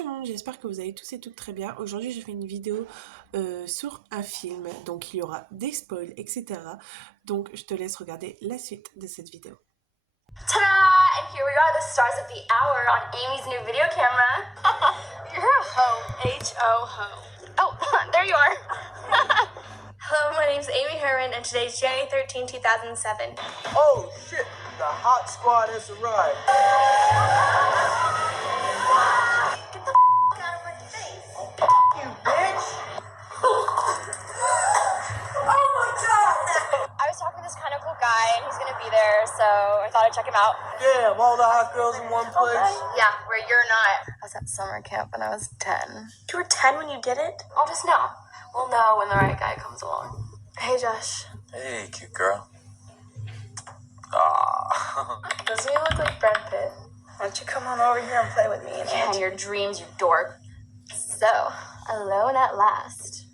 tout le monde, j'espère que vous allez tous et toutes très bien. Aujourd'hui, je fais une vidéo sur un film, donc il y aura des spoils, etc. Donc, je te laisse regarder la suite de cette vidéo. Ta-da! And here we are, the stars of the hour on Amy's new video camera. You're a hoe. H-O-ho. Oh, there you are. Hello, my name's Amy Herron, and today's January 13, 2007. Oh, shit. The hot squad has arrived. Get the out of my face. You bitch. Oh my god! I was talking to this kind of cool guy, and he's gonna be there, so I thought I'd check him out. Damn, all the hot girls in one place. Yeah, where you're not. I was at summer camp when I was 10. You were 10 when you did it? I'll just know. We'll know when the right guy comes along. Hey, Josh. Hey, cute girl. Ah. Doesn't he look like Brad Pitt? Why don't you come on over here and play with me? Yeah, and your dreams, you dork. So, alone at last.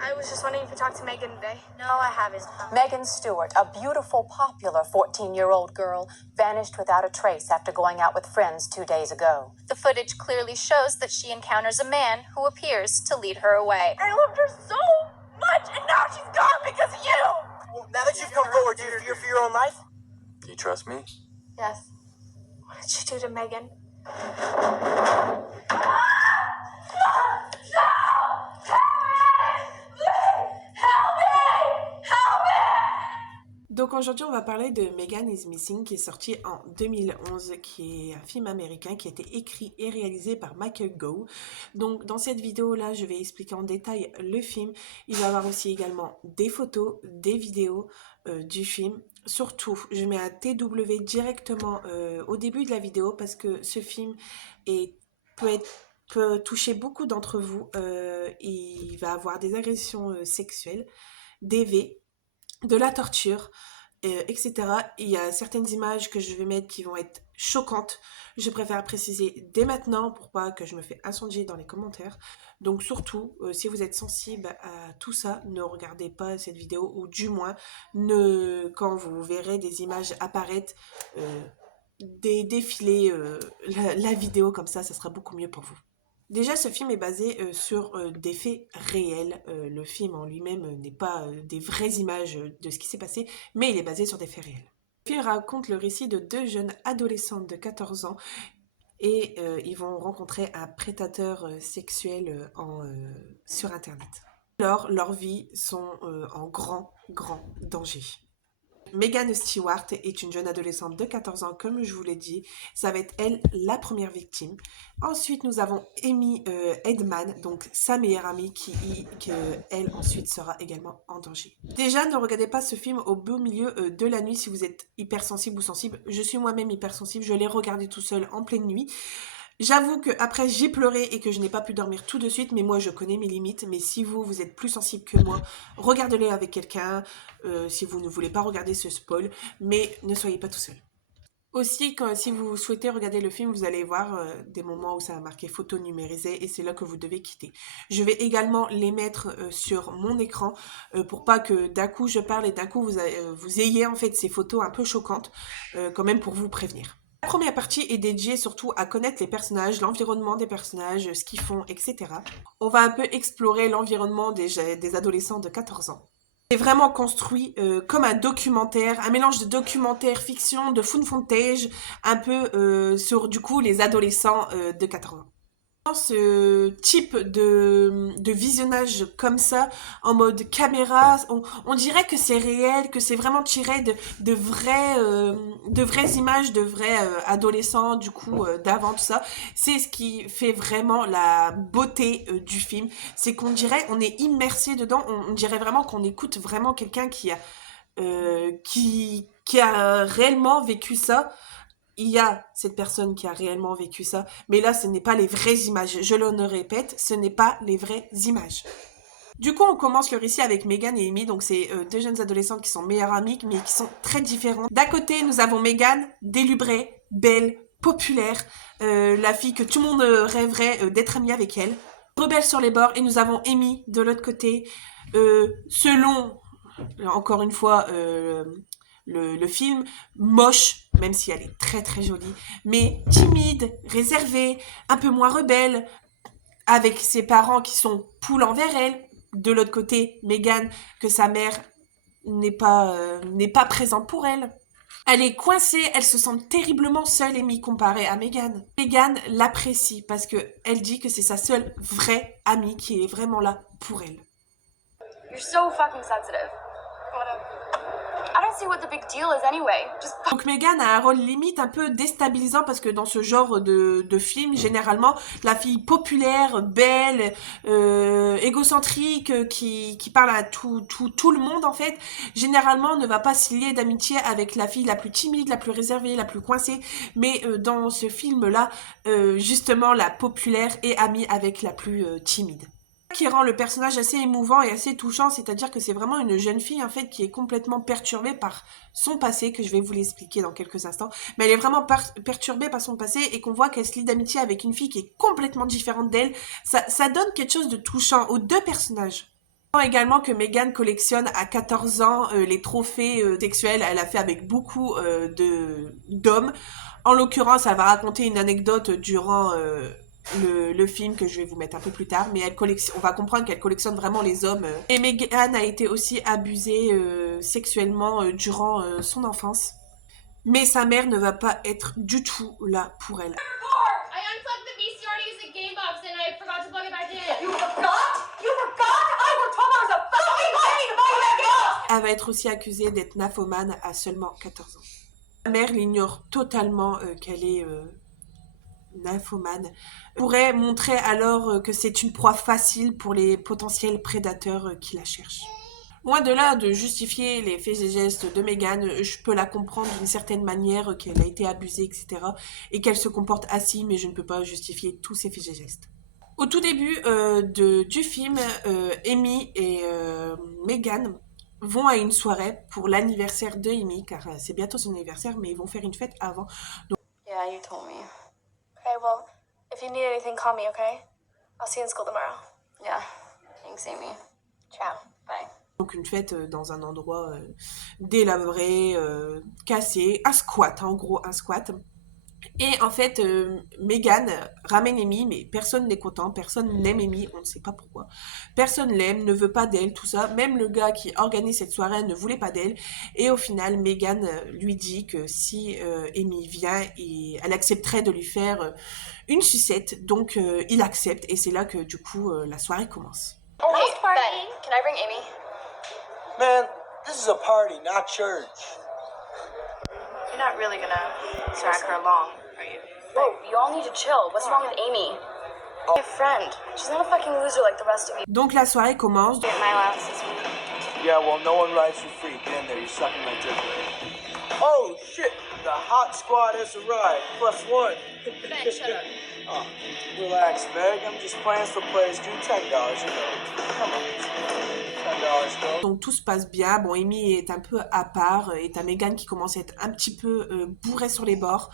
I was just wondering if you talked to Megan today. No, I haven't. Megan Stewart, a beautiful, popular 14-year-old girl, vanished without a trace after going out with friends 2 days ago. The footage clearly shows that she encounters a man who appears to lead her away. I loved her so much, and now she's gone because of you! Well, now that you've come forward, do you fear for your own life? You trust me? Yes. What did she do to Megan? Donc aujourd'hui, on va parler de Megan is Missing qui est sorti en 2011, qui est un film américain qui a été écrit et réalisé par Michael Gough. Donc dans cette vidéo-là, je vais expliquer en détail le film. Il va y avoir aussi également des photos, des vidéos du film. Surtout, je mets un TW directement au début de la vidéo parce que ce film peut toucher beaucoup d'entre vous. Il va avoir des agressions sexuelles, des V, de la torture, etc. Il y a certaines images que je vais mettre qui vont être choquantes. Je préfère préciser dès maintenant pour pas que je me fais incendier dans les commentaires. Donc surtout, si vous êtes sensible à tout ça, ne regardez pas cette vidéo, ou du moins, quand vous verrez des images apparaître, défiler la vidéo comme ça sera beaucoup mieux pour vous. Déjà, ce film est basé sur des faits réels. Le film en lui-même n'est pas des vraies images de ce qui s'est passé, mais il est basé sur des faits réels. Le film raconte le récit de deux jeunes adolescentes de 14 ans et ils vont rencontrer un prédateur sexuel sur Internet. Alors, leurs vies sont en grand danger. Megan Stewart est une jeune adolescente de 14 ans, comme je vous l'ai dit. Ça va être elle, la première victime. Ensuite, nous avons Amy Edman, donc sa meilleure amie, qui elle, ensuite, sera également en danger. Déjà, ne regardez pas ce film au beau milieu de la nuit si vous êtes hypersensible ou sensible. Je suis moi-même hypersensible, je l'ai regardé tout seul en pleine nuit. J'avoue qu'après j'ai pleuré et que je n'ai pas pu dormir tout de suite, mais moi je connais mes limites. Mais si vous êtes plus sensible que moi, regardez-le avec quelqu'un, si vous ne voulez pas regarder ce spoil, mais ne soyez pas tout seul. Aussi, si vous souhaitez regarder le film, vous allez voir des moments où ça a marqué photo numérisée et c'est là que vous devez quitter. Je vais également les mettre sur mon écran pour pas que d'un coup je parle et d'un coup vous ayez en fait ces photos un peu choquantes, quand même pour vous prévenir. La première partie est dédiée surtout à connaître les personnages, l'environnement des personnages, ce qu'ils font, etc. On va un peu explorer l'environnement des adolescents de 14 ans. C'est vraiment construit comme un documentaire, un mélange de documentaire, fiction, de found footage, un peu sur du coup les adolescents de 14 ans. Ce type de visionnage comme ça, en mode caméra, on dirait que c'est réel, que c'est vraiment tiré de vraies images, de vrais adolescents, du coup, d'avant tout ça. C'est ce qui fait vraiment la beauté du film. C'est qu'on dirait, on est immersé dedans, on dirait vraiment qu'on écoute vraiment quelqu'un qui a réellement vécu ça. Il y a cette personne qui a réellement vécu ça, mais là, ce n'est pas les vraies images. Je le répète, ce n'est pas les vraies images. Du coup, on commence le récit avec Megan et Amy, donc c'est deux jeunes adolescentes qui sont meilleures amies, mais qui sont très différentes. D'un côté, nous avons Megan, délubrée, belle, populaire, la fille que tout le monde rêverait d'être amie avec elle. Rebelle sur les bords, et nous avons Amy de l'autre côté, selon, encore une fois, le film, moche, même si elle est très très jolie, mais timide, réservée, un peu moins rebelle, avec ses parents qui sont poules envers elle. De l'autre côté, Meghan, que sa mère n'est pas présente pour elle. Elle est coincée, elle se sent terriblement seule, Amy, comparée à Meghan. Meghan l'apprécie parce qu'elle dit que c'est sa seule vraie amie qui est vraiment là pour elle. You're so fucking sensitive. Whatever. I don't see what the big deal is anyway. Just Donc Meghan a un rôle limite un peu déstabilisant parce que dans ce genre de film, généralement, la fille populaire, belle, égocentrique, qui parle à tout le monde en fait, généralement ne va pas se lier d'amitié avec la fille la plus timide, la plus réservée, la plus coincée. Mais dans ce film-là, justement, la populaire est amie avec la plus timide. Qui rend le personnage assez émouvant et assez touchant, c'est-à-dire que c'est vraiment une jeune fille en fait qui est complètement perturbée par son passé, que je vais vous l'expliquer dans quelques instants, mais elle est vraiment perturbée par son passé et qu'on voit qu'elle se lie d'amitié avec une fille qui est complètement différente d'elle. Ça donne quelque chose de touchant aux deux personnages. Également que Meghan collectionne à 14 ans les trophées sexuels, elle a fait avec beaucoup d'hommes. En l'occurrence, elle va raconter une anecdote durant le film que je vais vous mettre un peu plus tard, mais on va comprendre qu'elle collectionne vraiment les hommes. Et Meghan a été aussi abusée sexuellement durant son enfance. Mais sa mère ne va pas être du tout là pour elle. I unplugged the VCR to use the game box and I forgot to plug it back in. You forgot? You forgot? I worked 12 hours a fucking day to buy you that gift! Elle va être aussi accusée d'être nymphomane à seulement 14 ans. Sa mère l'ignore totalement qu'elle est nymphomane. Pourrait montrer alors que c'est une proie facile pour les potentiels prédateurs qui la cherchent. Loin de là de justifier les faits et gestes de Meghan, je peux la comprendre d'une certaine manière qu'elle a été abusée, etc. et qu'elle se comporte ainsi, mais je ne peux pas justifier tous ses faits et gestes. Au tout début du film, Amy et Meghan vont à une soirée pour l'anniversaire de Amy, car c'est bientôt son anniversaire, mais ils vont faire une fête avant. Donc, Yeah, you told me. Okay, well, if you need anything, call me, okay? I'll see you in school tomorrow. Yeah, thanks, Amy. Ciao, bye. Donc une fête dans un endroit délabré, cassé, un squat, en gros un squat. Et en fait, Meghan ramène Amy, mais personne n'est content, personne n'aime Amy, on ne sait pas pourquoi. Personne l'aime, ne veut pas d'elle, tout ça. Même le gars qui organise cette soirée ne voulait pas d'elle. Et au final, Meghan lui dit que si Amy vient, elle accepterait de lui faire une sucette. Donc il accepte et c'est là que du coup la soirée commence. Oh, hey, Ben, can I bring Amy? Man, this is a party, not church. You're not really gonna drag her along, are you? Whoa, you all need to chill. What's wrong with Amy? My friend. She's not a fucking loser like the rest of you. Donc la soirée commence. Get my allowance this week. Yeah, well, no one rides for free. Get in there, you're sucking my dick. Oh, shit. The hot squad has arrived. +1. Ben, shut up. Oh, relax, Meg. I'm just playing for players. Do $10, you know. Come on. $10, bro. Donc tout se passe bien. Bon, Amy est un peu à part et t'as Meghan qui commence à être un petit peu bourrée sur les bords.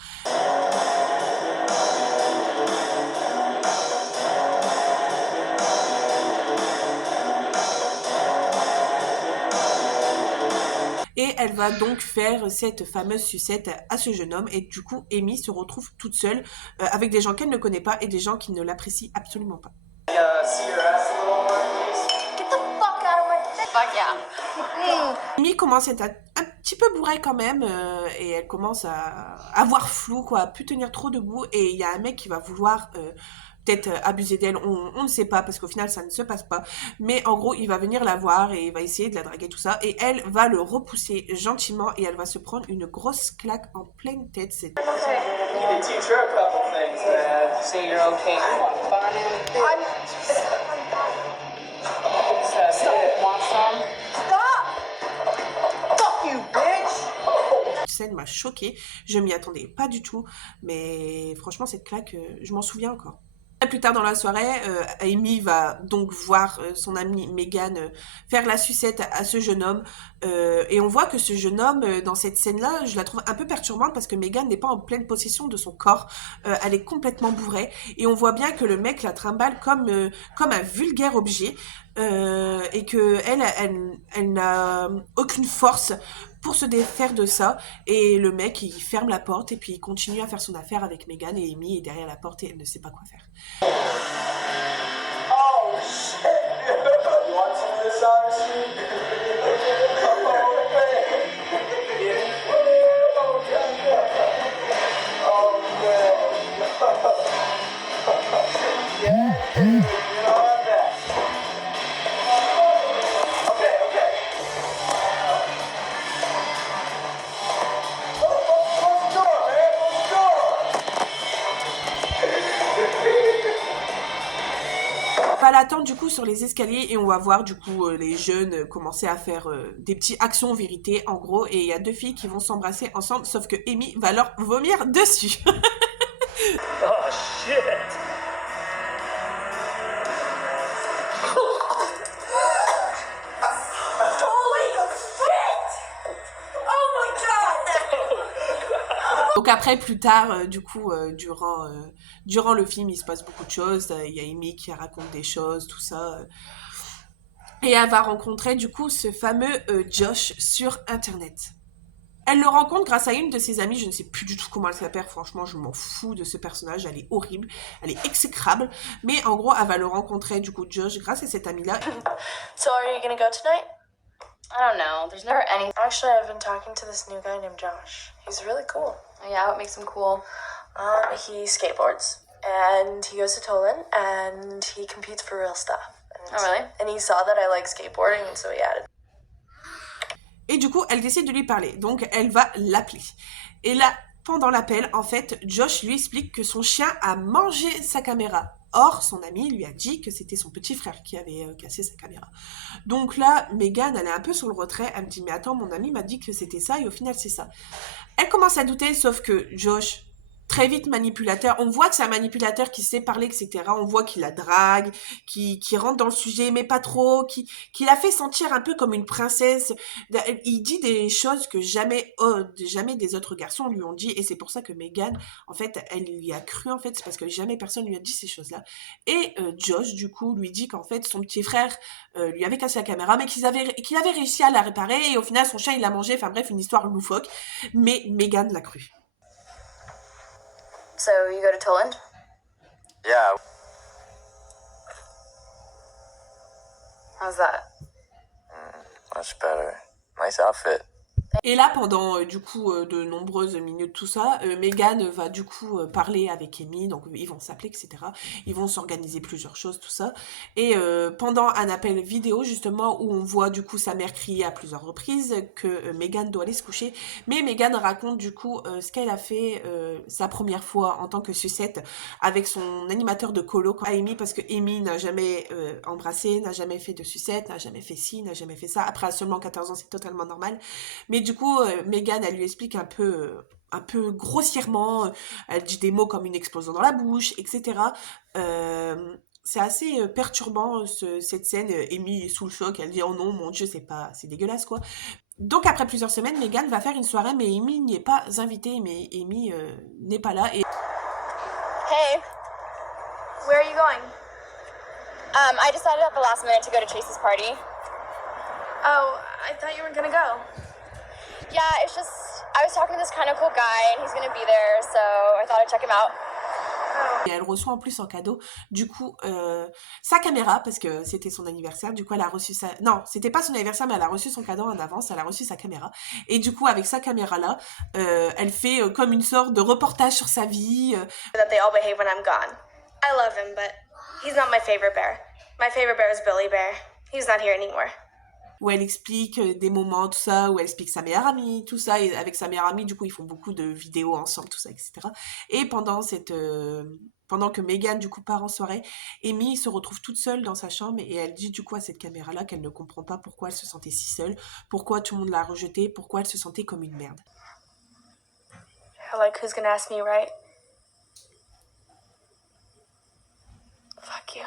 Et elle va donc faire cette fameuse sucette à ce jeune homme. Et du coup, Amy se retrouve toute seule avec des gens qu'elle ne connaît pas et des gens qui ne l'apprécient absolument pas. See your ass a little more, please? Get the fuck out of my face. Fuck yeah. Amy commence à être un petit peu bourrée quand même et elle commence à avoir flou, quoi, à plus tenir trop debout. Et il y a un mec qui va vouloir peut-être abuser d'elle, on ne sait pas parce qu'au final ça ne se passe pas. Mais en gros, il va venir la voir et il va essayer de la draguer, tout ça. Et elle va le repousser gentiment et elle va se prendre une grosse claque en pleine tête. C'est... You can teach her a couple things, man. Say you're okay. Cette scène m'a choquée, je m'y attendais pas du tout, mais franchement cette claque, je m'en souviens encore. Plus tard dans la soirée, Amy va donc voir son amie Meghan faire la sucette à ce jeune homme. Et on voit que ce jeune homme, dans cette scène-là, je la trouve un peu perturbante parce que Meghan n'est pas en pleine possession de son corps. Elle est complètement bourrée. Et on voit bien que le mec la trimballe comme un vulgaire objet. Et qu'elle n'a aucune force pour se défaire de ça. Et le mec, il ferme la porte et puis il continue à faire son affaire avec Megan, et Amy est derrière la porte et elle ne sait pas quoi faire. Oh shit! You want some of this, Odyssey? Oh man! Oh man! Yeah, dude, you know I'm back. Okay, okay. Close the door, man. Close the door. On va l'attendre du coup sur les escaliers et on va voir du coup les jeunes commencer à faire des petites actions vérité en gros, et il y a deux filles qui vont s'embrasser ensemble, sauf que Amy va leur vomir dessus. Oh shit! Holy shit! Oh my god! Donc après, plus tard, du coup, durant le film, il se passe beaucoup de choses. Il y a Amy qui raconte des choses, tout ça. Et elle va rencontrer du coup ce fameux Josh sur Internet. Elle le rencontre grâce à une de ses amies, je ne sais plus du tout comment elle s'appelle, franchement je m'en fous de ce personnage, elle est horrible, elle est exécrable, mais en gros elle va le rencontrer du coup Josh grâce à cette amie-là. So, are you gonna go tonight? I don't know. There's never any. Actually, I've been talking to this new guy named Josh. He's really cool. Yeah, what makes him cool? He skateboards, and he goes to Tolan, and he competes for real stuff. And, Oh, really? And he saw that I like skateboarding, and so he added. Et du coup, elle décide de lui parler. Donc, elle va l'appeler. Et là, pendant l'appel, en fait, Josh lui explique que son chien a mangé sa caméra. Or, son ami lui a dit que c'était son petit frère qui avait cassé sa caméra. Donc là, Megan, elle est un peu sur le retrait. Elle me dit, mais attends, mon ami m'a dit que c'était ça, et au final, c'est ça. Elle commence à douter, sauf que Josh, très vite manipulateur, on voit que c'est un manipulateur qui sait parler, etc. On voit qu'il la drague, qui rentre dans le sujet, mais pas trop, qui la fait sentir un peu comme une princesse. Il dit des choses que jamais des autres garçons lui ont dit, et c'est pour ça que Megan, en fait, elle lui a cru, en fait, c'est parce que jamais personne lui a dit ces choses-là. Et Josh, du coup, lui dit qu'en fait, son petit frère lui avait cassé la caméra, mais qu'il avait réussi à la réparer, et au final, son chien, il l'a mangé, enfin bref, une histoire loufoque, mais Megan l'a cru. So, you go to Tolan? Yeah, How's that? much better. Nice outfit. Et là, pendant du coup de nombreuses minutes, tout ça, Megan va du coup parler avec Amy, donc ils vont s'appeler, etc. Ils vont s'organiser plusieurs choses, tout ça. Et pendant un appel vidéo, justement, où on voit du coup sa mère crier à plusieurs reprises que Megan doit aller se coucher. Mais Megan raconte du coup ce qu'elle a fait sa première fois en tant que sucette avec son animateur de colo à Amy, parce que Amy n'a jamais embrassé, n'a jamais fait de sucette, n'a jamais fait ci, n'a jamais fait ça. Après, à seulement 14 ans, c'est totalement normal. Mais du coup, Megan, elle lui explique un peu grossièrement, elle dit des mots comme une explosion dans la bouche, etc. C'est assez perturbant cette scène. Amy est sous le choc, elle dit oh non, mon Dieu, c'est dégueulasse quoi. Donc après plusieurs semaines, Megan va faire une soirée, mais Amy n'y est pas invitée, mais Amy n'est pas là. Et Hey, Where are you going? I decided at the last minute to go to Chase's party. Oh, I thought you were gonna go. Yeah, it's just, I was talking to this kind of cool guy, and he's gonna be there, so I thought I'd check him out. Et elle reçoit en plus en cadeau, du coup, sa caméra, parce que c'était son anniversaire. Du coup, elle a reçu sa... Non, c'était pas son anniversaire, mais elle a reçu son cadeau en avance. Elle a reçu sa caméra. Et du coup, avec sa caméra-là, elle fait comme une sorte de reportage sur sa vie. That they all behave when I'm gone. I love him, but he's not my favorite bear. My favorite bear is Billy Bear. He's not here anymore. Où elle explique des moments, tout ça, où elle explique sa meilleure amie, tout ça, et avec sa meilleure amie, du coup, ils font beaucoup de vidéos ensemble, tout ça, etc. Et pendant que Megan, du coup, part en soirée, Amy se retrouve toute seule dans sa chambre, et elle dit, du coup, à cette caméra-là qu'elle ne comprend pas pourquoi elle se sentait si seule, pourquoi tout le monde l'a rejetée, pourquoi elle se sentait comme une merde. Like, who's gonna ask me, right? Fuck you.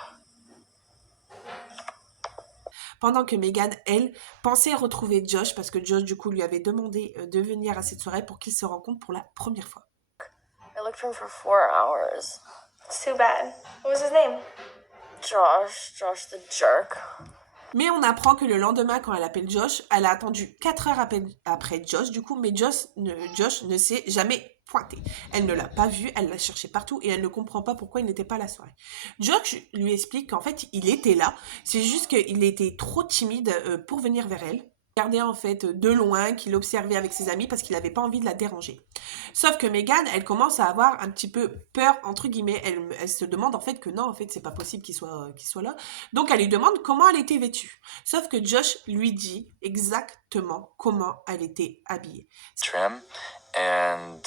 Pendant que Megan, elle, pensait retrouver Josh, parce que Josh, du coup, lui avait demandé de venir à cette soirée pour qu'ils se rencontrent pour la première fois. I looked for him for 4 hours. It's too bad. What was his name? Josh the jerk. Mais on apprend que le lendemain, quand elle appelle Josh, elle a attendu 4 heures après Josh, du coup, mais Josh ne s'est jamais pointé. Elle ne l'a pas vu, elle l'a cherché partout et elle ne comprend pas pourquoi il n'était pas à la soirée. Josh lui explique qu'en fait, il était là, c'est juste qu'il était trop timide pour venir vers elle. Il regardait en fait de loin, qu'il observait avec ses amis parce qu'il n'avait pas envie de la déranger. Sauf que Megan, elle commence à avoir un petit peu peur, entre guillemets. Elle se demande en fait que non, en fait, c'est pas possible qu'il soit là. Donc, elle lui demande comment elle était vêtue. Sauf que Josh lui dit exactement comment elle était habillée. Trim and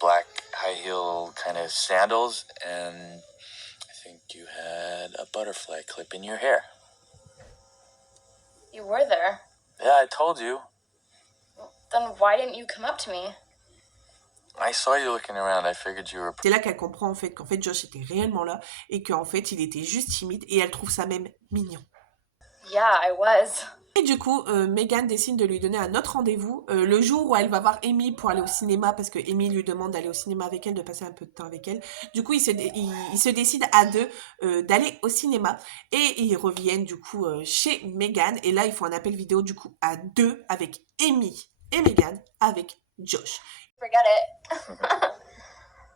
black high heel kind of sandals, and I think you had a butterfly clip in your hair. You were there. Yeah, I told you. Then why didn't you come up to me? I saw you looking around. I figured you were. C'est là qu'elle comprend en fait qu'en fait Josh était réellement là et qu'en fait il était juste timide et elle trouve ça même mignon. Yeah, I was. Et du coup, Megan décide de lui donner un autre rendez-vous le jour où elle va voir Amy pour aller au cinéma parce que Amy lui demande d'aller au cinéma avec elle, de passer un peu de temps avec elle. Du coup, ils se décident à deux d'aller au cinéma et ils reviennent du coup chez Megan et là ils font un appel vidéo du coup à deux avec Amy et Megan avec Josh. Forget it.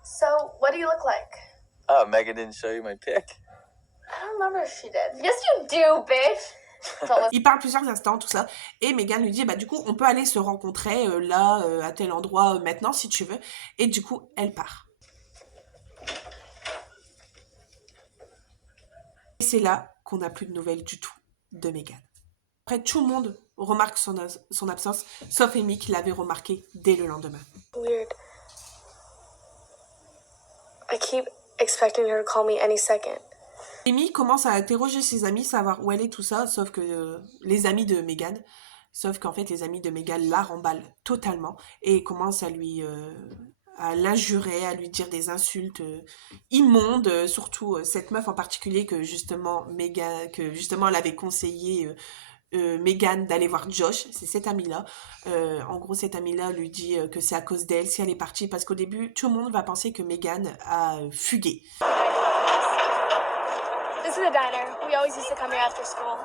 So, what do you look like? Oh, Megan didn't show you my pic. I don't remember if she did. Yes, you do, bitch. Ils parlent plusieurs instants, tout ça, et Megan lui dit, bah du coup, on peut aller se rencontrer là, à tel endroit, maintenant, si tu veux. Et du coup, elle part. Et c'est là qu'on n'a plus de nouvelles du tout de Megan. Après, tout le monde remarque son absence, sauf Amy qui l'avait remarqué dès le lendemain. Weird. I keep expecting her to call me any second. Amy commence à interroger ses amis, savoir où elle est, tout ça, sauf que les amis de Megan, sauf qu'en fait les amis de Megan la remballent totalement et commencent à l'injurer, à lui dire des insultes immondes, surtout cette meuf en particulier que justement elle avait conseillé Megan d'aller voir Josh, c'est cette amie-là. En gros, cette amie-là lui dit que c'est à cause d'elle si elle est partie, parce qu'au début, tout le monde va penser que Megan a fugué. This is the diner. We always used to come here after school.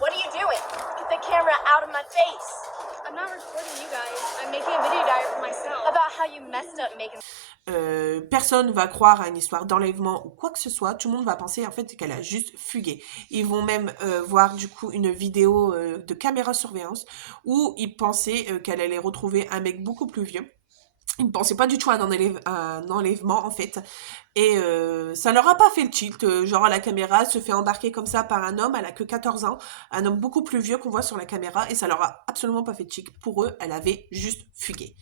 What are you doing? Get the camera out of my face. I'm not recording you guys. I'm making a video diary for myself. About how you messed up making... Personne va croire à une histoire d'enlèvement ou quoi que ce soit. Tout le monde va penser en fait qu'elle a juste fugué. Ils vont même voir du coup une vidéo de caméra surveillance où ils pensaient qu'elle allait retrouver un mec beaucoup plus vieux. Ils ne pensaient pas du tout à un enlèvement en fait. Et ça leur a pas fait le tilt. Genre la caméra se fait embarquer comme ça par un homme, elle a que 14 ans. Un homme beaucoup plus vieux qu'on voit sur la caméra. Et ça leur a absolument pas fait de tilt. Pour eux, elle avait juste fugué.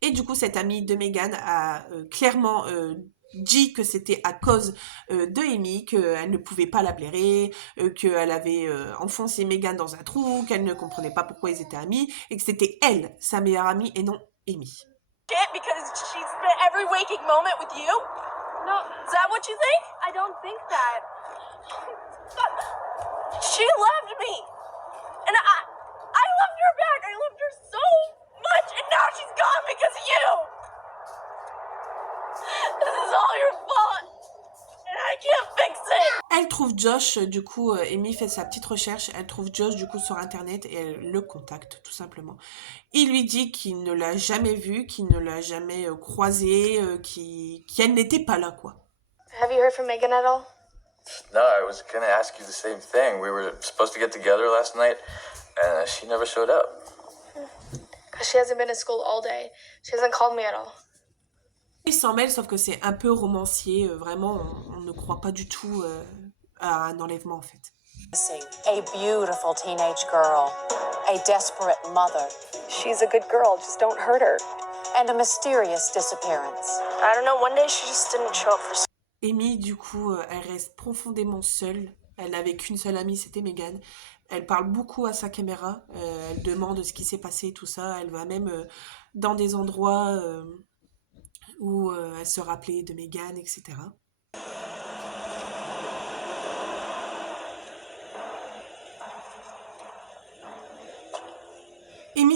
Et du coup, cette amie de Megan a clairement dit que c'était à cause de Amy, qu'elle ne pouvait pas la blairer, qu'elle avait enfoncé Megan dans un trou, qu'elle ne comprenait pas pourquoi ils étaient amis, et que c'était elle, sa meilleure amie, et non Amy. Because she spent every waking moment with you? No, Is that what you think? I don't think that. She loved me. And I loved her back. I loved her so much. And now she's gone because of you. This is all your fault. And I can't fix it. Elle trouve Josh, du coup, Amy fait sa petite recherche, elle trouve Josh du coup sur internet et elle le contacte tout simplement. Il lui dit qu'il ne l'a jamais vu, qu'il ne l'a jamais croisé, qu'elle n'était pas là quoi. Have you heard from Megan at all? No, I was gonna ask you the same thing. We were supposed to get together last night, and she never showed up. Because she hasn't been at school all day. She hasn't called me at all. Il s'en mêle, sauf que c'est un peu romancier, vraiment, on ne croit pas du tout à un enlèvement en fait. A beautiful teenage girl, a desperate mother, She's a good girl. Just don't hurt her. and a mysterious disappearance. I don't know. One day she just didn't show up for school. Amy, du coup, elle reste profondément seule. Elle n'avait qu'une seule amie, c'était Megan. Elle parle beaucoup à sa caméra. Elle demande ce qui s'est passé, tout ça. Elle va même dans des endroits où elle se rappelait de Megan, etc.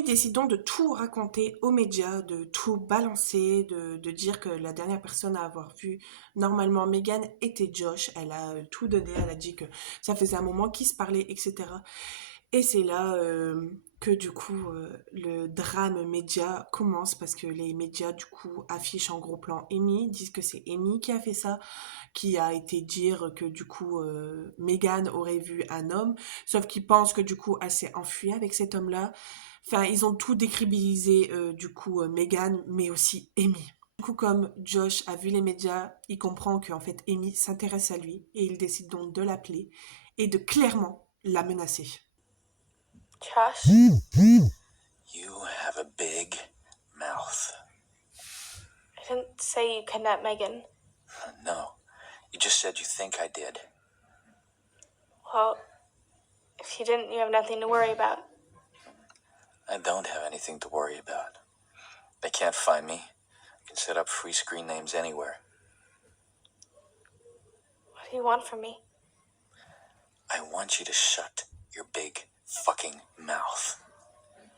Amy décide donc de tout raconter aux médias, de tout balancer, de dire que la dernière personne à avoir vu normalement Meghan était Josh. Elle a tout donné, elle a dit que ça faisait un moment qu'ils se parlaient, etc. Et c'est là que du coup le drame média commence parce que les médias du coup affichent en gros plan Amy, disent que c'est Amy qui a fait ça, qui a été dire que du coup Meghan aurait vu un homme, sauf qu'ils pensent que du coup elle s'est enfuie avec cet homme-là. Enfin, ils ont tout décribilisé du coup Meghan, mais aussi Amy. Du coup, comme Josh a vu les médias, il comprend qu'en fait Amy s'intéresse à lui et il décide donc de l'appeler et de clairement la menacer. Josh? You have a big mouth. I didn't say you kidnapped Megan. No, you just said you think I did. Well, if you didn't, you have nothing to worry about. I don't have anything to worry about. They can't find me. I can set up free screen names anywhere. What do you want from me? I want you to shut your big fucking mouth.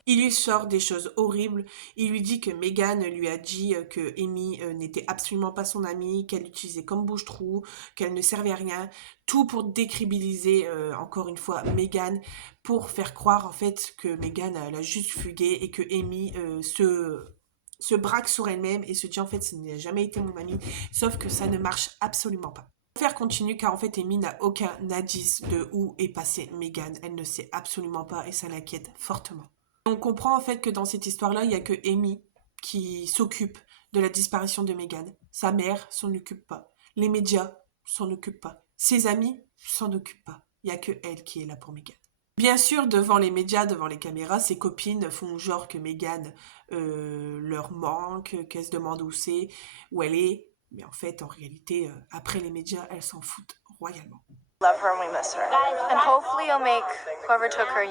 Il lui sort des choses horribles. Il lui dit que Meghan lui a dit que Amy n'était absolument pas son amie, qu'elle l'utilisait comme bouche-trou, qu'elle ne servait à rien. Tout pour décrédibiliser encore une fois Meghan, pour faire croire en fait que Meghan elle a juste fugué et que Amy se braque sur elle-même et se dit en fait ce n'a jamais été mon amie. Sauf que ça ne marche absolument pas. L'affaire continue car en fait Amy n'a aucun indice de où est passée Meghan. Elle ne sait absolument pas et ça l'inquiète fortement. On comprend en fait que dans cette histoire-là, il n'y a que Amy qui s'occupe de la disparition de Meghan. Sa mère s'en occupe pas. Les médias s'en occupent pas. Ses amis s'en occupent pas. Il n'y a que elle qui est là pour Meghan. Bien sûr, devant les médias, devant les caméras, ses copines font genre que Meghan leur manque, qu'elles se demandent où elle est. Mais en fait, en réalité, après les médias, elles s'en foutent royalement. Love her and we miss her. And hopefully you'll make whoever took her,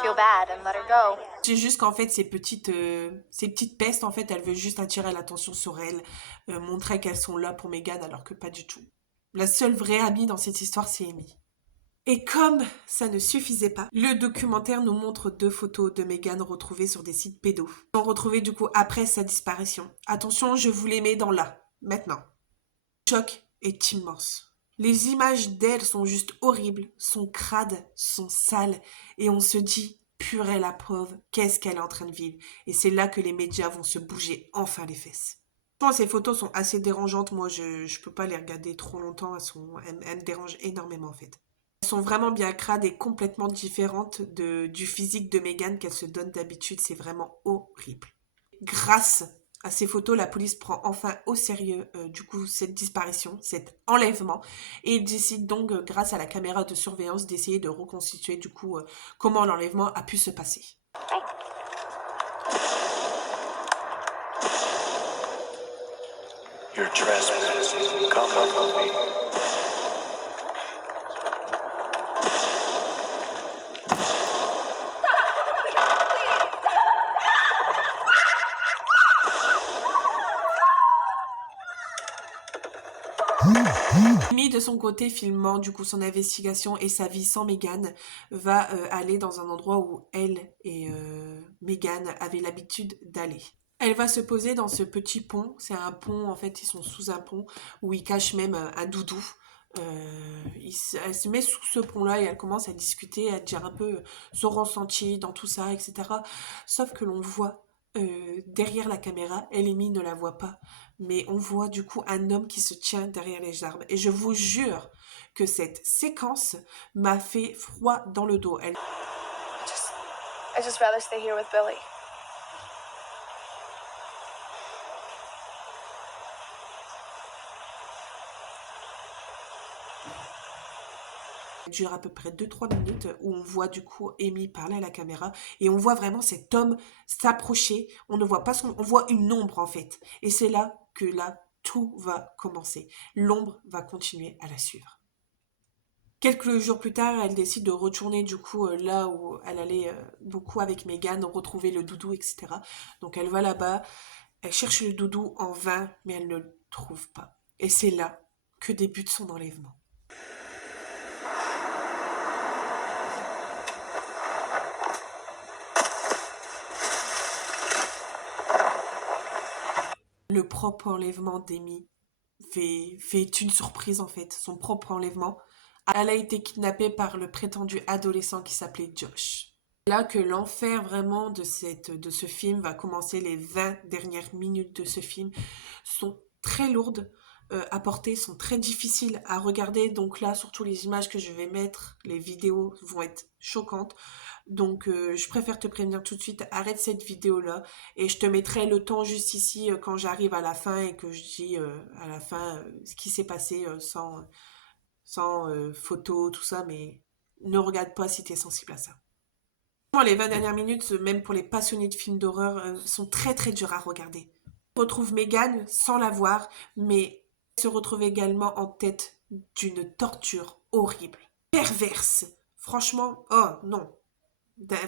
feel bad and let her go. C'est juste qu'en fait, ces petites pestes, en fait, elles veulent juste attirer l'attention sur elles, montrer qu'elles sont là pour Meghan, alors que pas du tout. La seule vraie amie dans cette histoire, c'est Amy. Et comme ça ne suffisait pas, le documentaire nous montre 2 photos de Meghan retrouvées sur des sites pédos. Elles sont retrouvées du coup après sa disparition. Attention, je vous les mets dans là, maintenant. Le choc est immense. Les images d'elle sont juste horribles, sont crades, sont sales, et on se dit, purée la pauvre, qu'est-ce qu'elle est en train de vivre? Et c'est là que les médias vont se bouger enfin les fesses. Je pense que ces photos sont assez dérangeantes, moi je peux pas les regarder trop longtemps, elles me dérangent énormément en fait. Elles sont vraiment bien crades et complètement différentes du physique de Meghan qu'elle se donne d'habitude, c'est vraiment horrible. Grâce à ces photos, la police prend enfin au sérieux du coup cette disparition, cet enlèvement, et il décide donc grâce à la caméra de surveillance d'essayer de reconstituer du coup comment l'enlèvement a pu se passer. You're trespassing. Come with me. Amy de son côté, filmant du coup son investigation et sa vie sans Meghan, va aller dans un endroit où elle et Meghan avaient l'habitude d'aller. Elle va se poser dans ce petit pont, c'est un pont en fait, ils sont sous un pont où ils cachent même un doudou. Elle se met sous ce pont-là et elle commence à discuter, à dire un peu son ressenti dans tout ça, etc. Sauf que l'on voit derrière la caméra, Amy ne la voit pas, mais on voit du coup un homme qui se tient derrière les arbres. Et je vous jure que cette séquence m'a fait froid dans le dos. I just rather stay here with Billy. Dure à peu près 2-3 minutes où on voit du coup Amy parler à la caméra et on voit vraiment cet homme s'approcher. On ne voit pas on voit une ombre en fait. Et c'est là que tout va commencer. L'ombre va continuer à la suivre. Quelques jours plus tard, elle décide de retourner du coup là où elle allait beaucoup avec Meghan, retrouver le doudou, etc. Donc elle va là-bas, elle cherche le doudou en vain, mais elle ne le trouve pas. Et c'est là que débute son enlèvement. Le propre enlèvement d'Amy fait une surprise en fait, son propre enlèvement. Elle a été kidnappée par le prétendu adolescent qui s'appelait Josh. C'est là que l'enfer vraiment de ce film va commencer. Les 20 dernières minutes de ce film sont très lourdes à porter, sont très difficiles à regarder. Donc là, surtout les images que je vais mettre, les vidéos vont être choquantes. Donc je préfère te prévenir tout de suite, arrête cette vidéo-là et je te mettrai le temps juste ici quand j'arrive à la fin et que je dis à la fin ce qui s'est passé sans photos, tout ça, mais ne regarde pas si tu es sensible à ça. Les 20 dernières minutes, même pour les passionnés de films d'horreur, sont très très dures à regarder. On retrouve Megan sans la voir, mais elle se retrouve également en tête d'une torture horrible, perverse. Franchement, oh non.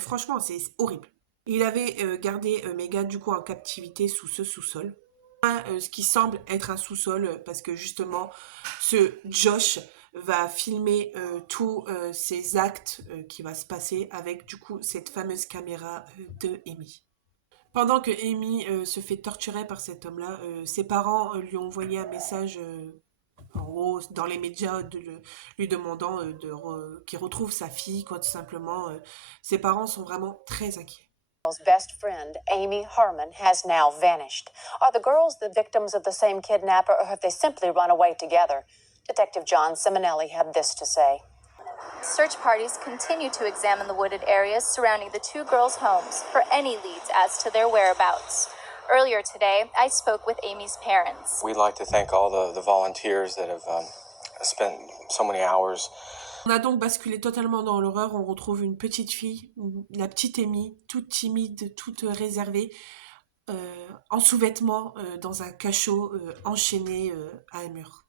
Franchement, c'est horrible. Il avait gardé Megan du coup en captivité sous ce sous-sol. Ce qui semble être un sous-sol parce que justement, ce Josh va filmer tous ces actes qui va se passer avec du coup cette fameuse caméra de Amy. Pendant que Amy se fait torturer par cet homme-là, ses parents lui ont envoyé un message en gros dans les médias lui demandant qu'il retrouve sa fille, quoi, tout simplement. Ses parents sont vraiment très inquiets. Best friend, Amy Harmon, has now vanished. Are the girls the victims of the same kidnapper, or have they simply run away together? Detective John Simonelli had this to say. Search parties continue to examine the wooded areas surrounding the two girls' homes for any leads as to their whereabouts. Earlier today, I spoke with Amy's parents. We'd like to thank all the volunteers that have spent so many hours. On a donc basculé totalement dans l'horreur. On retrouve une petite fille, la petite Amy, toute timide, toute réservée, en sous-vêtements, dans un cachot, enchaînée à un mur.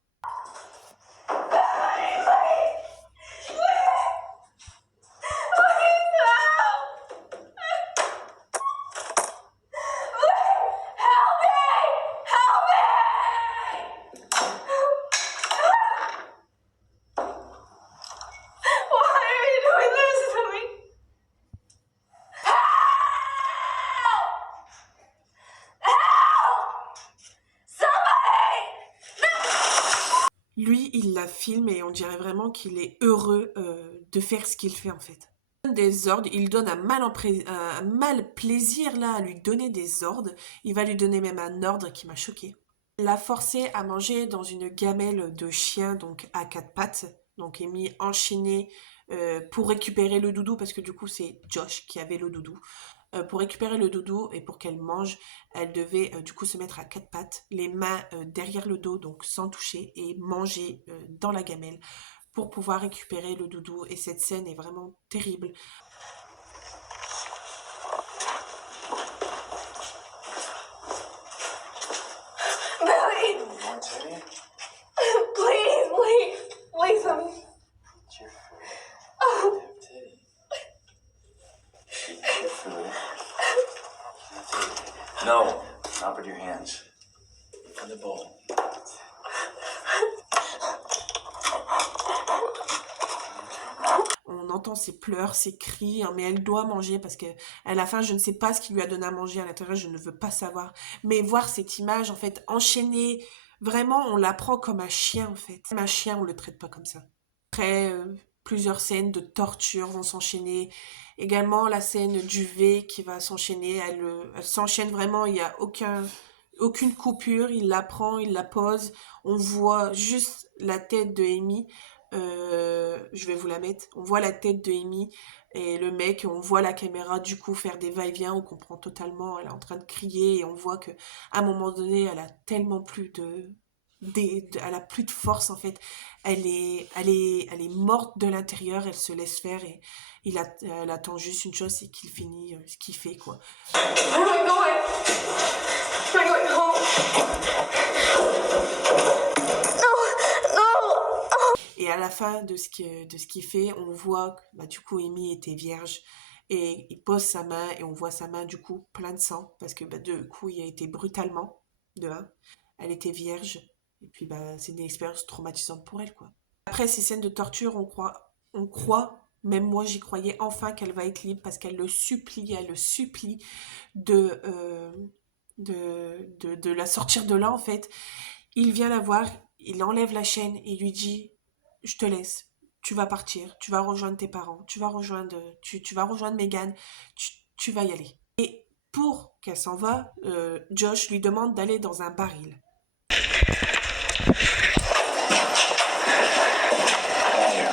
Lui, il la filme et on dirait vraiment qu'il est heureux de faire ce qu'il fait en fait. Il donne des ordres, il donne un mal plaisir là à lui donner des ordres. Il va lui donner même un ordre qui m'a choquée. Il l'a forcé à manger dans une gamelle de chien, donc à 4 pattes. Donc Amy enchaînée pour récupérer le doudou, parce que du coup c'est Josh qui avait le doudou. Pour récupérer le doudou et pour qu'elle mange, elle devait du coup se mettre à 4 pattes, les mains derrière le dos, donc sans toucher, et manger dans la gamelle pour pouvoir récupérer le doudou. Et cette scène est vraiment terrible. Billy! Please, honey. It's your food. Eat your food. No, not with your hands. In the bowl. On entend ses pleurs, ses cris, hein, mais elle doit manger parce que à la fin, je ne sais pas ce qui lui a donné à manger à l'intérieur, je ne veux pas savoir. Mais voir cette image, en fait, enchaînée, vraiment, on la prend comme un chien, en fait. Même un chien, on le traite pas comme ça. Après, plusieurs scènes de torture vont s'enchaîner. Également, la scène du V qui va s'enchaîner, elle s'enchaîne vraiment, il n'y a aucune coupure, il la prend, il la pose. On voit juste la tête de Amy. Je vais vous la mettre. On voit la tête de Amy et le mec, on voit la caméra du coup faire des va-et-vient, on comprend totalement, elle est en train de crier et on voit que à un moment donné, elle a tellement plus elle a plus de force en fait. Elle est morte de l'intérieur, elle se laisse faire et elle attend juste une chose, c'est qu'il finisse ce qu'il fait quoi. Where am I going? Am I going home? Et à la fin de ce qu'il fait, on voit que bah, du coup Amy était vierge et il pose sa main et on voit sa main du coup plein de sang parce que bah, du coup il a été brutalement de un. Elle était vierge et puis bah, c'est une expérience traumatisante pour elle quoi. Après ces scènes de torture, on croit, même moi j'y croyais enfin qu'elle va être libre parce qu'elle le supplie de de la sortir de là, en fait. Il vient la voir, il enlève la chaîne et lui dit « Je te laisse, tu vas partir, tu vas rejoindre tes parents, tu vas rejoindre Megan, tu vas y aller. » Et pour qu'elle s'en va, Josh lui demande d'aller dans un baril.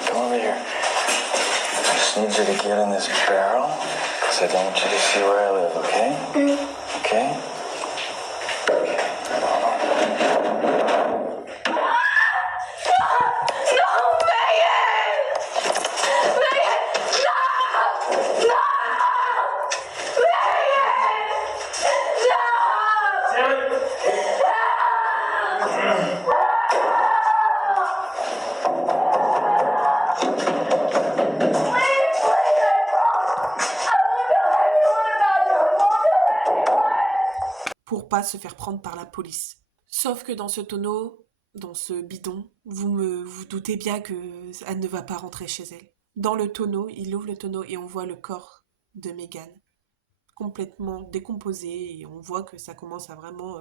Come over here. I just need you to get in this barrel, because I don't want you to see where I live, okay? Okay? Pour pas se faire prendre par la police. Sauf que dans ce tonneau, dans ce bidon, vous doutez bien que elle ne va pas rentrer chez elle. Dans le tonneau, il ouvre le tonneau et on voit le corps de Megan complètement décomposé et on voit que ça commence à vraiment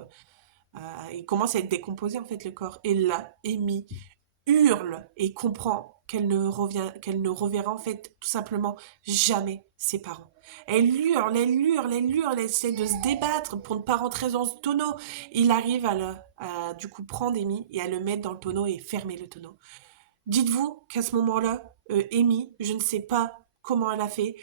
il commence à être décomposé en fait le corps. Et là, Amy hurle et comprend qu'elle ne reverra en fait tout simplement jamais ses parents. Elle hurle, elle essaie de se débattre pour ne pas rentrer dans ce tonneau. Il arrive à du coup prendre Amy et à le mettre dans le tonneau et fermer le tonneau. Dites-vous qu'à ce moment-là, Amy, je ne sais pas comment elle a fait,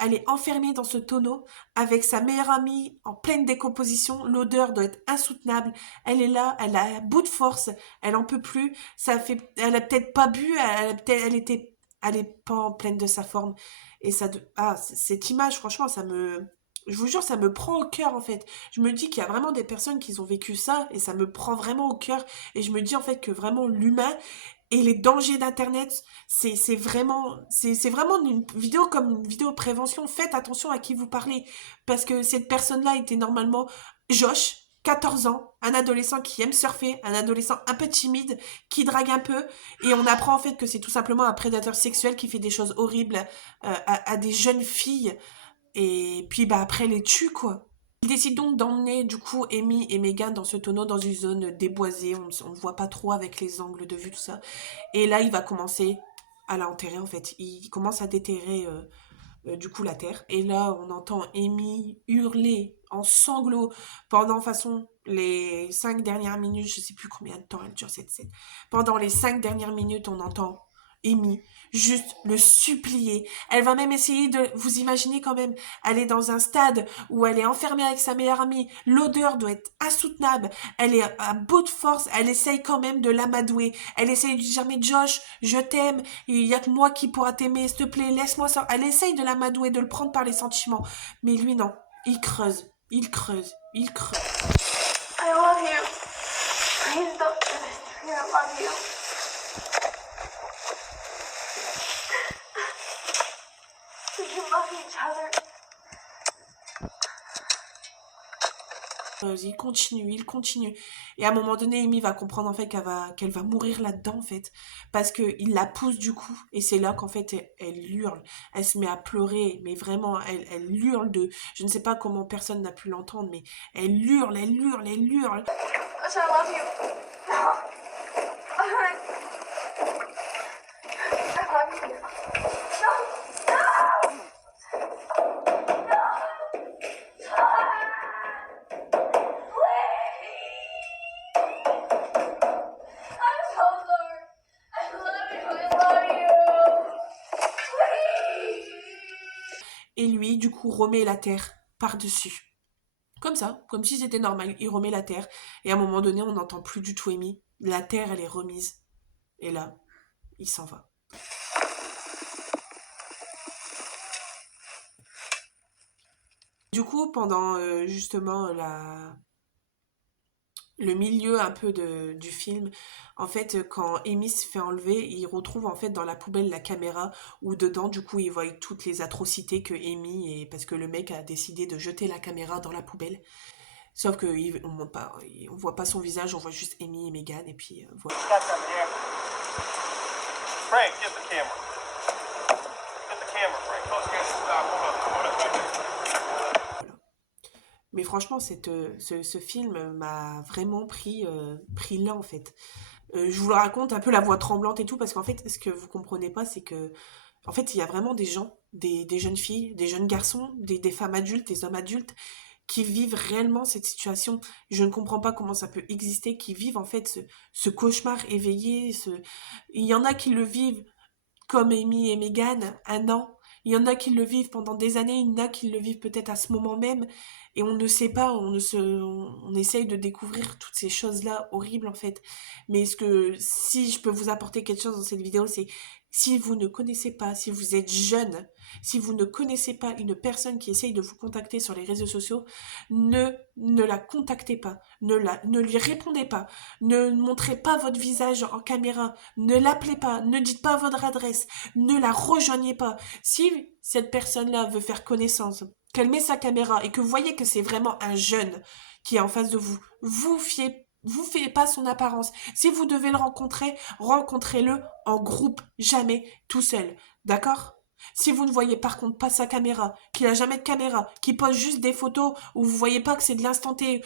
elle est enfermée dans ce tonneau avec sa meilleure amie en pleine décomposition. L'odeur doit être insoutenable. Elle est là, elle a bout de force, elle en peut plus. Elle a peut-être pas bu, elle est pas en pleine de sa forme. Et cette image, franchement, je vous jure, ça me prend au cœur en fait. Je me dis qu'il y a vraiment des personnes qui ont vécu ça et ça me prend vraiment au cœur. Et je me dis en fait que vraiment l'humain et les dangers d'internet, c'est vraiment une vidéo comme une vidéo prévention. Faites attention à qui vous parlez parce que cette personne-là était normalement Josh, 14 ans, un adolescent qui aime surfer, un adolescent un peu timide, qui drague un peu, et on apprend en fait que c'est tout simplement un prédateur sexuel qui fait des choses horribles à des jeunes filles, et puis après les tue quoi. Il décide donc d'emmener du coup Amy et Megan dans ce tonneau, dans une zone déboisée, on ne voit pas trop avec les angles de vue, tout ça. Et là, il va commencer à la enterrer en fait. Il commence à déterrer du coup la terre. Et là, on entend Amy hurler en sanglots pendant les 5 dernières minutes, je sais plus combien de temps elle dure cette scène. Pendant les 5 dernières minutes, on entend Amy juste le supplier. Elle va même essayer de... Vous imaginez quand même, elle est dans un stade où elle est enfermée avec sa meilleure amie. L'odeur doit être insoutenable. Elle est à bout de force. Elle essaye quand même de l'amadouer. Elle essaye de lui dire « Mais Josh, je t'aime. Il y a que moi qui pourra t'aimer. S'il te plaît, laisse-moi ça. » Elle essaye de l'amadouer, de le prendre par les sentiments. Mais lui, non. Il creuse. Il creuse. Il creuse. I love you. Please don't do this to me. I love you. We can love each other. Il continue. Et à un moment donné, Amy va comprendre en fait qu'elle va mourir là-dedans en fait. Parce qu'il la pousse du coup. Et c'est là qu'en fait, elle hurle. Elle se met à pleurer. Mais vraiment, elle hurle de... Je ne sais pas comment personne n'a pu l'entendre, mais elle hurle. Gosh, I love you. Alright. I love you. Et lui, du coup, remet la terre par-dessus. Comme ça, comme si c'était normal. Il remet la terre. Et à un moment donné, on n'entend plus du tout Amy. La terre, elle est remise. Et là, il s'en va. Du coup, pendant justement le milieu un peu du film, en fait, quand Amy se fait enlever, il retrouve en fait dans la poubelle la caméra où dedans, du coup, il voit toutes les atrocités que Amy, parce que le mec a décidé de jeter la caméra dans la poubelle. Sauf que on voit pas son visage, on voit juste Amy et Megan, et puis voilà. Frank, get the camera. Get the camera, Frank. Mais franchement, ce film m'a vraiment pris là, en fait. Je vous le raconte un peu la voix tremblante et tout, parce qu'en fait, ce que vous comprenez pas, c'est que, en fait, il y a vraiment des gens, des jeunes filles, des jeunes garçons, des femmes adultes, des hommes adultes, qui vivent réellement cette situation. Je ne comprends pas comment ça peut exister, qui vivent en fait ce cauchemar éveillé. Il y en a qui le vivent comme Amy et Meghan, un an. Il y en a qui le vivent pendant des années, il y en a qui le vivent peut-être à ce moment même, et on ne sait pas, on essaye de découvrir toutes ces choses-là horribles en fait. Mais si je peux vous apporter quelque chose dans cette vidéo, c'est si vous ne connaissez pas, si vous êtes jeune, si vous ne connaissez pas une personne qui essaye de vous contacter sur les réseaux sociaux, ne la contactez pas, ne lui répondez pas, ne montrez pas votre visage en caméra, ne l'appelez pas, ne dites pas votre adresse, ne la rejoignez pas. Si cette personne-là veut faire connaissance, qu'elle met sa caméra et que vous voyez que c'est vraiment un jeune qui est en face de vous, vous fiez pas son apparence. Si vous devez le rencontrer, rencontrez-le en groupe, jamais tout seul. D'accord? Si vous ne voyez par contre pas sa caméra, qu'il a jamais de caméra, qu'il poste juste des photos où vous voyez pas que c'est de l'instant T,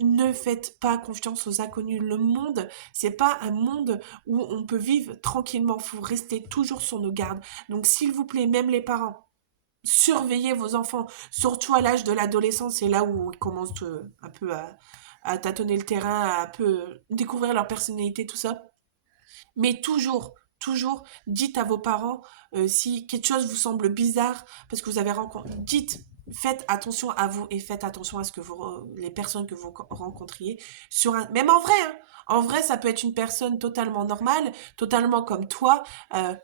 ne faites pas confiance aux inconnus. Le monde, c'est pas un monde où on peut vivre tranquillement. Faut rester toujours sur nos gardes. Donc, s'il vous plaît, même les parents, surveillez vos enfants, surtout à l'âge de l'adolescence. C'est là où ils commencent un peu à tâtonner le terrain, à un peu découvrir leur personnalité, tout ça. Mais toujours, dites à vos parents si quelque chose vous semble bizarre parce que vous avez rencontré. Faites attention à vous et faites attention à ce que les personnes que vous rencontriez même en vrai, hein. En vrai, ça peut être une personne totalement normale, totalement comme toi,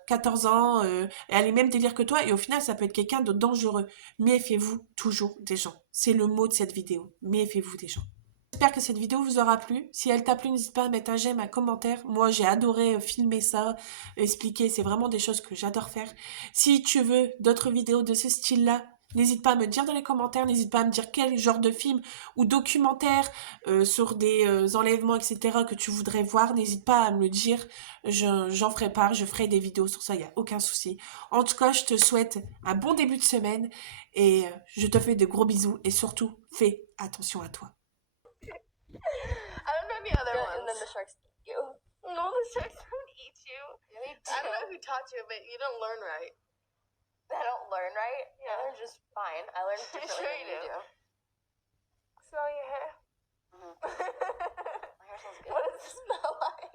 14 ans, elle est même délire que toi, et au final, ça peut être quelqu'un de dangereux. Méfiez-vous toujours des gens. C'est le mot de cette vidéo. Méfiez-vous des gens. J'espère que cette vidéo vous aura plu. Si elle t'a plu, n'hésite pas à mettre un j'aime, un commentaire. Moi, j'ai adoré filmer ça, expliquer. C'est vraiment des choses que j'adore faire. Si tu veux d'autres vidéos de ce style-là, n'hésite pas à me dire dans les commentaires. N'hésite pas à me dire quel genre de film ou documentaire sur des enlèvements, etc. que tu voudrais voir. N'hésite pas à me le dire. J'en ferai part. Je ferai des vidéos sur ça. Il n'y a aucun souci. En tout cas, je te souhaite un bon début de semaine. Et je te fais de gros bisous. Et surtout, fais attention à toi. I don't know the other ones. And then the sharks eat you. No, the sharks don't eat you. They do. I don't know who taught you, but you don't learn right. I don't learn right. Yeah. I learn just fine. I learn differently Sure than you you do. do. Smell your hair. My hair smells good. What does it smell like?